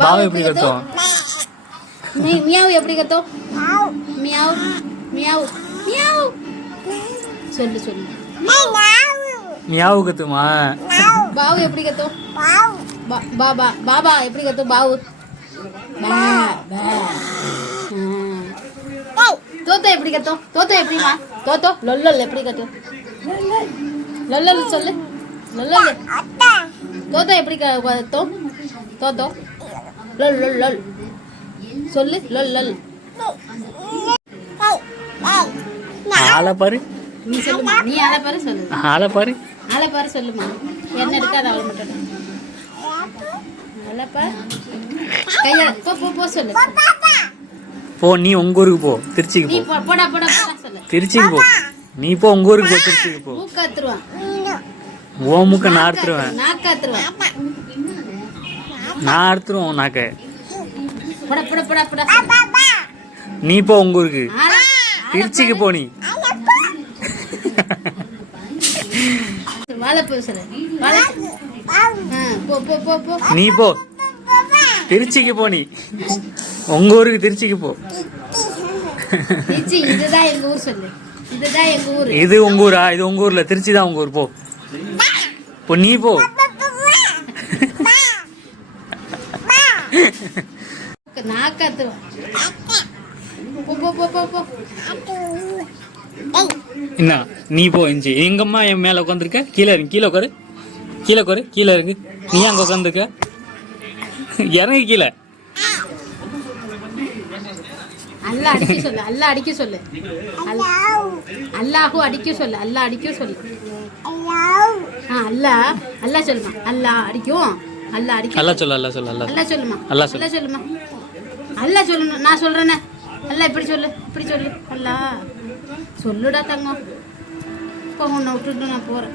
பாவு எப்படி கத்தும்? மியாவ் எப்படி கத்தும்? மியாவ் மியாவ் மியாவ் சொல்லு சொல்லு. மியாவு கத்துமா? பாவு எப்படி கத்தும்? பாபா பாபா எப்படி கத்தும்? பாவு தோத்தா எப்படி கத்தும்? தோத்தா எப்படிமா? தோத்தோ லொல்லல் எப்படி கத்தும்? லொல்லல் சொல்லு. லொல்லல் தோத்தா எப்படி கத்தும்? தோத்தோ லொல் லொல் லொல் சொல்லு. லொல் லொல் ஆளை பாரு. நீ சொல்லுமா. நீ ஆளை பாரு சொல்லு. ஆளை பாரு. ஆளை பாரு சொல்லுமா. என்ன இருக்காது அவளை மட்டும். ஆளை பாரு. கையா போ போ போ சொல்லு. போ நீ உங்க ஊருக்கு போ. திருச்சிக்கு நீ போ. போடா போடா போடா சொல்லு. திருச்சிக்கு போ. நீ போ உங்க ஊருக்கு போ. திருச்சிக்கு போ. மூக்காத்துருவான். ஓ மூக்க நான் அறுத்துருவேன். நாக்காத்துருவான். நான் அறுத்துருவோம் நாக்க. போடா போடா போடா போடா. நீ போ உங்க ஊருக்கு. திருச்சிக்கு போ நீ. வாழைப்பூ சொல்லு. போ போ போ போ. நீ போ திருச்சிக்கு போ. நீ உங்க ஊருக்கு திருச்சிக்கு போ. திருச்சி இதுதான் எங்க ஊர் சொல்லு. இதுதான் எங்க ஊர். இது உங்க ஊரா? இது உங்க ஊர்ல. திருச்சி தான் உங்க ஊர். போ போ நீ போ. நாக்காத்துருவான். போ போ போ போ போ. என்ன நீ போ. இஞ்சி எங்க அம்மா என் மேல உட்காந்துருக்க. கீழே இருக்கு. கீழே உட்காரு. கீழே உட்காரு. கீழே இருக்கு. நீ அங்க உட்காந்துருக்க. இறங்கி கீழே. அல்லா அடிக்க சொல்லு. அல்லா அடிக்க சொல்லு. அல்லாஹு அடிக்க சொல்லு. அல்லா அடிக்க சொல்லு. அல்லா அல்லா சொல்லுமா. அல்லா அடிக்கும். அல்லா அடிக்க. அல்லா சொல்லு. அல்லா சொல்லு. அல்லா சொல்லுமா. அல்லா அல்லா சொல்லுமா. அல்லா சொல்லணும். நான் சொல்றேனே. அல்லா இப்படி சொல்லு. இப்படி சொல்லு. அல்லா சொல்லுடா தங்கம். இப்போ உன்னை விட்டுட்டு நான் போறேன்.